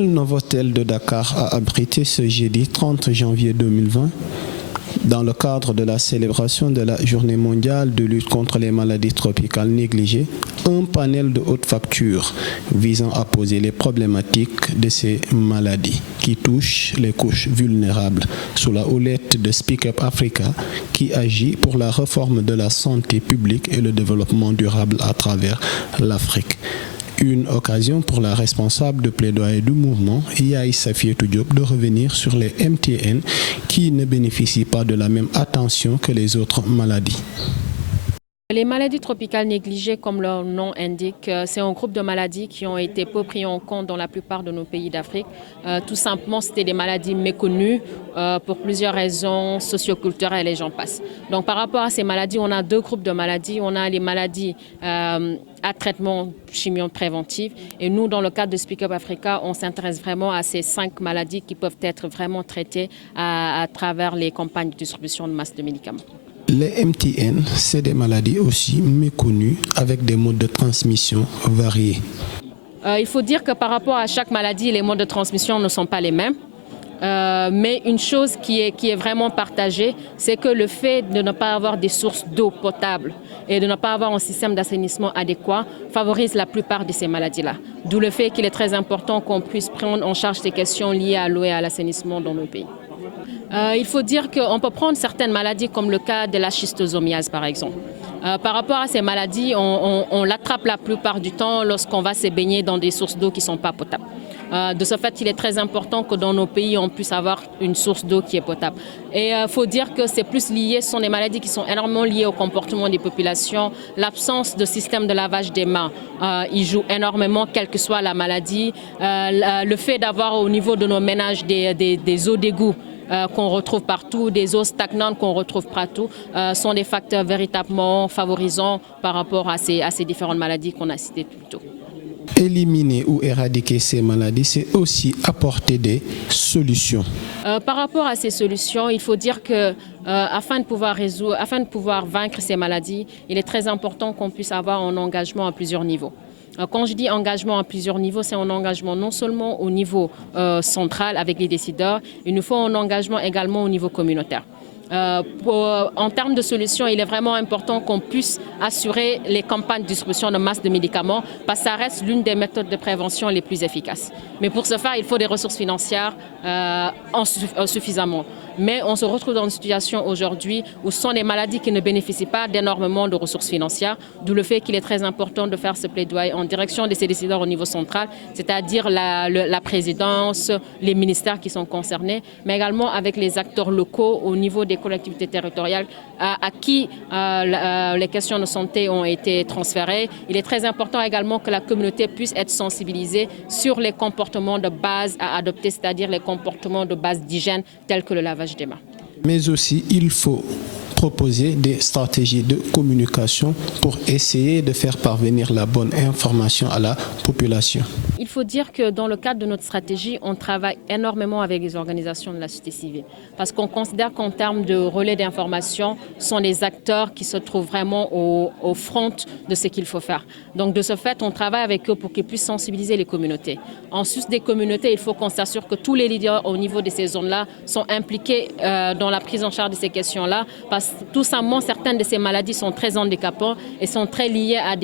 L'hôtel Novotel de Dakar a abrité ce jeudi 30 janvier 2020, dans le cadre de la célébration de la Journée mondiale de lutte contre les maladies tropicales négligées, un panel de haute facture visant à poser les problématiques de ces maladies qui touchent les couches vulnérables sous la houlette de Speak Up Africa qui agit pour la réforme de la santé publique et le développement durable à travers l'Afrique. Une occasion pour la responsable de plaidoyer du mouvement, Yaye Safietou Diop, de revenir sur les MTN qui ne bénéficient pas de la même attention que les autres maladies. Les maladies tropicales négligées, comme leur nom indique, c'est un groupe de maladies qui ont été peu pris en compte dans la plupart de nos pays d'Afrique. Tout simplement, c'était des maladies méconnues pour plusieurs raisons socioculturelles et j'en passe. Donc par rapport à ces maladies, on a deux groupes de maladies. On a les maladies à traitement chimio-préventif et nous, dans le cadre de Speak Up Africa, on s'intéresse vraiment à ces 5 maladies qui peuvent être vraiment traitées à travers les campagnes de distribution de masse de médicaments. Les MTN, c'est des maladies aussi méconnues avec des modes de transmission variés. Il faut dire que par rapport à chaque maladie, les modes de transmission ne sont pas les mêmes. Mais une chose qui est vraiment partagée, c'est que le fait de ne pas avoir des sources d'eau potable et de ne pas avoir un système d'assainissement adéquat favorise la plupart de ces maladies-là. D'où le fait qu'il est très important qu'on puisse prendre en charge ces questions liées à l'eau et à l'assainissement dans nos pays. Il faut dire qu'on peut prendre certaines maladies comme le cas de la schistosomiase par exemple. Par rapport à ces maladies, on l'attrape la plupart du temps lorsqu'on va se baigner dans des sources d'eau qui ne sont pas potables. De ce fait, il est très important que dans nos pays, on puisse avoir une source d'eau qui est potable. Et il faut dire que c'est plus lié, ce sont des maladies qui sont énormément liées au comportement des populations. L'absence de système de lavage des mains, il joue énormément, quelle que soit la maladie. Le fait d'avoir au niveau de nos ménages des eaux d'égout, qu'on retrouve partout, des eaux stagnantes qu'on retrouve partout, sont des facteurs véritablement favorisants par rapport à ces différentes maladies qu'on a citées plus tôt. Éliminer ou éradiquer ces maladies, c'est aussi apporter des solutions. Par rapport à ces solutions, il faut dire que afin de pouvoir vaincre ces maladies, il est très important qu'on puisse avoir un engagement à plusieurs niveaux. Quand je dis engagement à plusieurs niveaux, c'est un engagement non seulement au niveau central avec les décideurs, il nous faut un engagement également au niveau communautaire. En termes de solutions, il est vraiment important qu'on puisse assurer les campagnes de distribution de masse de médicaments parce que ça reste l'une des méthodes de prévention les plus efficaces. Mais pour ce faire, il faut des ressources financières suffisamment. Mais on se retrouve dans une situation aujourd'hui où ce sont des maladies qui ne bénéficient pas d'énormément de ressources financières, d'où le fait qu'il est très important de faire ce plaidoyer en direction de ces décideurs au niveau central, c'est-à-dire la présidence, les ministères qui sont concernés, mais également avec les acteurs locaux au niveau des collectivités territoriales à qui les questions de santé ont été transférées. Il est très important également que la communauté puisse être sensibilisée sur les comportements de base à adopter, c'est-à-dire les comportements de base d'hygiène tels que le lavage des mains. Mais aussi, il faut proposer des stratégies de communication pour essayer de faire parvenir la bonne information à la population. Il faut dire que dans le cadre de notre stratégie, on travaille énormément avec les organisations de la société civile parce qu'on considère qu'en termes de relais d'information, ce sont les acteurs qui se trouvent vraiment au front de ce qu'il faut faire. Donc de ce fait, on travaille avec eux pour qu'ils puissent sensibiliser les communautés. En sus des communautés, il faut qu'on s'assure que tous les leaders au niveau de ces zones-là sont impliqués dans la prise en charge de ces questions-là parce que tout simplement, certaines de ces maladies sont très handicapantes et sont très liées à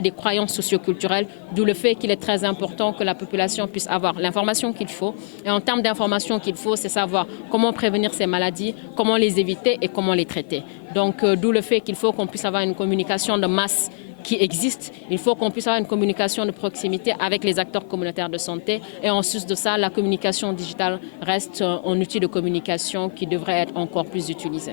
des croyances socioculturelles, d'où le fait qu'il est très important que la population puisse avoir l'information qu'il faut. Et en termes d'information qu'il faut, c'est savoir comment prévenir ces maladies, comment les éviter et comment les traiter. Donc d'où le fait qu'il faut qu'on puisse avoir une communication de masse qui existe. Il faut qu'on puisse avoir une communication de proximité avec les acteurs communautaires de santé. Et en sus de ça, la communication digitale reste un outil de communication qui devrait être encore plus utilisé.